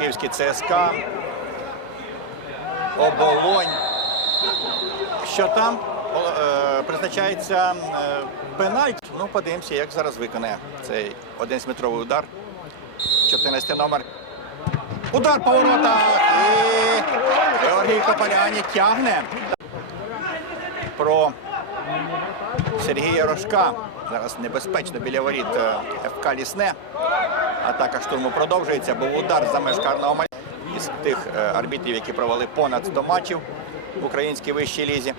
Київський ЦСКА. Оболонь. Що там? Е, призначається е, пенальті. Ну, подивимося, як зараз виконає цей 11-метровий удар. 14 номер. Удар по воротах. І Георгій Кополяні тягне. Про Сергія Рожка. Зараз небезпечно біля воріт е, ФК Лісне. Атака штурму продовжується. Був удар за меж карного із тих е, арбітрів, які провели понад 100 матчів в українській вищій лізі.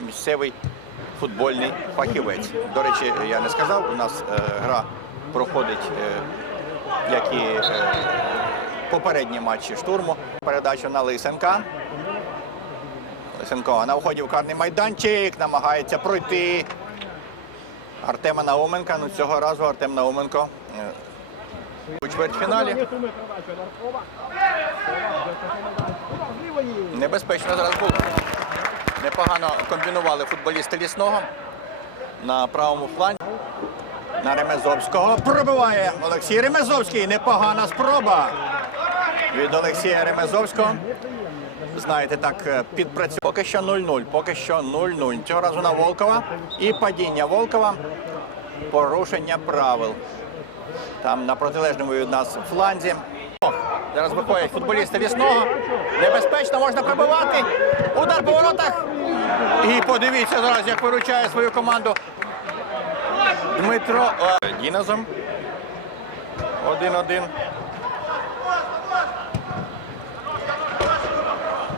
Місцевий футбольний фахівець. До речі, я не сказав, у нас е, гра проходить, е, як і попередні матчі штурму. Передачу на Лисенка. Лисенко на вході в карний майданчик, намагається пройти. Артема Науменка. Ну цього разу Артем Науменко е, у чвертьфіналі. Небезпечно зараз було. Непогано комбінували футболісти лісного на правому фланзі. На Ремезовського пробиває Олексій Ремезовський. Непогана спроба від Олексія Ремезовського. Знаєте, так е, підпрацює. Поки що 0-0. Поки що 0-0. Цього разу на Волкова. І падіння Волкова. Порушення правил. Там на протилежному від нас фланзі. О, Зараз виходять футболісти лісного. Небезпечно можна пробивати. Удар по воротах. І подивіться зараз, як виручає свою команду Дмитро Дінозом. 1-1.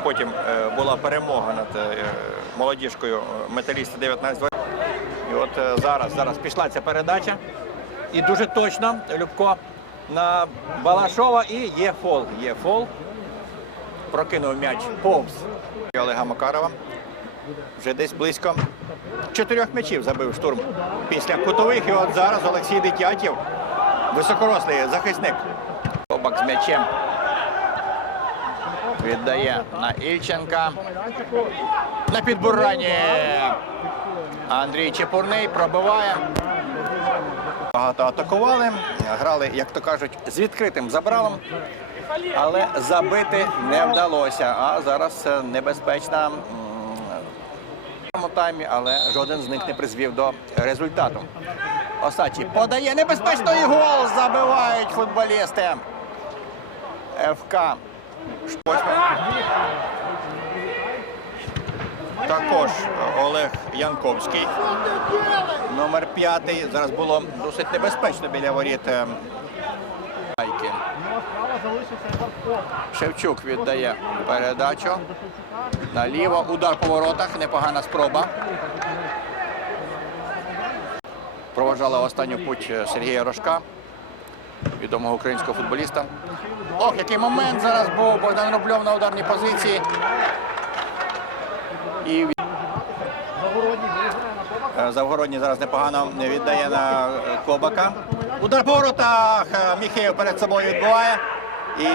Потім е, була перемога над е, молодіжкою металіста 19 І от е, зараз, зараз пішла ця передача. І дуже точно Любко на Балашова і є фол. Є фол. Прокинув м'яч повз Олега Макарова. Вже десь близько чотирьох м'ячів забив штурм після кутових. І от зараз Олексій Дитятів, високорослий захисник. Кобак з м'ячем віддає на Ільченка. На підбуранні Андрій Чепурний пробиває. Багато атакували, грали, як то кажуть, з відкритим забралом, але забити не вдалося. А зараз небезпечна таймі, але жоден з них не призвів до результату. Осачі подає небезпечно і гол забивають футболісти. ФК. Також Олег Янковський. Номер п'ятий. Зараз було досить небезпечно біля воріт. е, Шевчук віддає передачу. Наліво. Удар по воротах. Непогана спроба. Проважала останню путь е, Сергія Рожка, відомого українського футболіста. Ох, який момент зараз був Богдан Рубльов на ударній позиції. І Е, Завгородній зараз непогано віддає на е, Кобака. Удар по воротах. Е, Міхеєв перед собою відбуває. І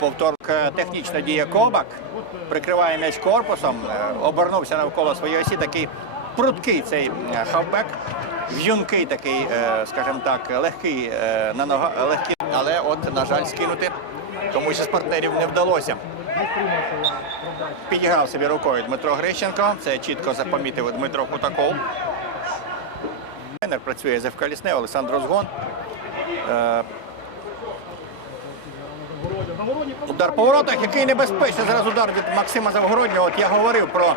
повтор технічно діє Кобак. Прикриває м'яч корпусом. Обернувся навколо своєї осі. Такий пруткий цей хавбек. В'юнкий такий, е, скажімо так, легкий е, на нога, легкий. Але от, на жаль, скинути комусь із партнерів не вдалося. Підіграв собі рукою Дмитро Грищенко. Це чітко запомітив Дмитро Кутаков. Тренер працює з ФК Лісне, Олександр Розгон. Е, Удар по воротах, який небезпечний. Зараз удар від Максима Завгороднього. От я говорив про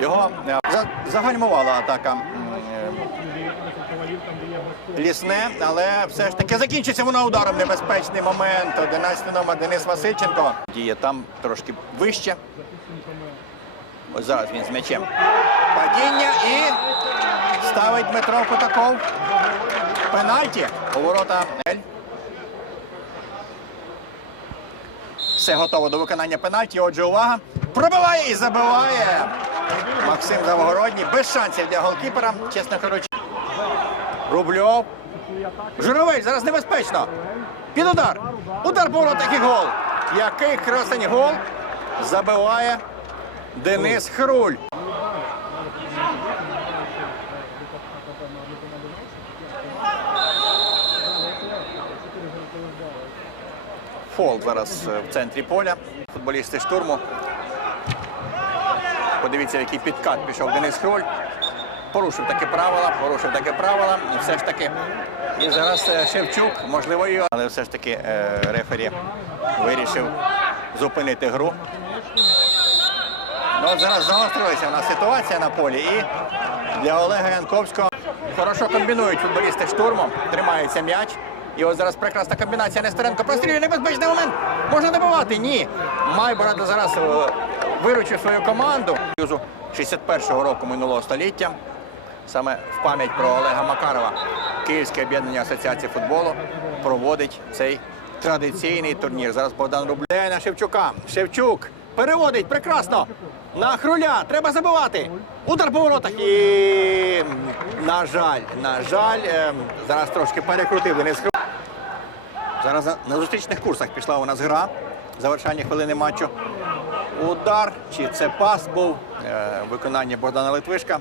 його. е, Загальмувала атака е, лісне, але все ж таки закінчиться вона ударом. Небезпечний момент. 11 номер Денис Васильченко. Діє там трошки вище. Ось зараз він з м'ячем. Падіння і ставить Дмитро Кутаков. Пенальті. У ворота. Все готово до виконання пенальті. Отже, увага. Пробиває і забиває. Максим Завгородній. Без шансів для голкіпера, чесно кажучи. Рубльов. Журовий, зараз небезпечно. Під удар. Удар воротах і гол. Який красень гол забиває Денис Хруль. Фол зараз в центрі поля. Футболісти штурму. Подивіться, який підкат пішов Денис Хроль. Порушив таке правила, порушив таке правила. І все ж таки. І зараз е, Шевчук, можливо, і. Але все ж таки е, рефері вирішив зупинити гру. Ну, от зараз загострилася в нас ситуація на полі. І для Олега Янковського хорошо комбінують футболісти штурму. Тримається м'яч. І ось зараз прекрасна комбінація. Нестеренко прострілює небезпечний момент. Можна добивати? Ні. Майбород зараз е, виручив свою команду. 61-го року минулого століття. Саме в пам'ять про Олега Макарова Київське об'єднання асоціації футболу проводить цей традиційний турнір. Зараз Богдан Рубляє на Шевчука. Шевчук переводить прекрасно на хруля. Треба забивати. Удар по воротах і на жаль, на жаль, ем, зараз трошки перекрутив Денис. Зараз на- зустрічних курсах пішла у нас гра. Завершання хвилини матчу. Удар, чи це пас був е, виконання Богдана Литвишка.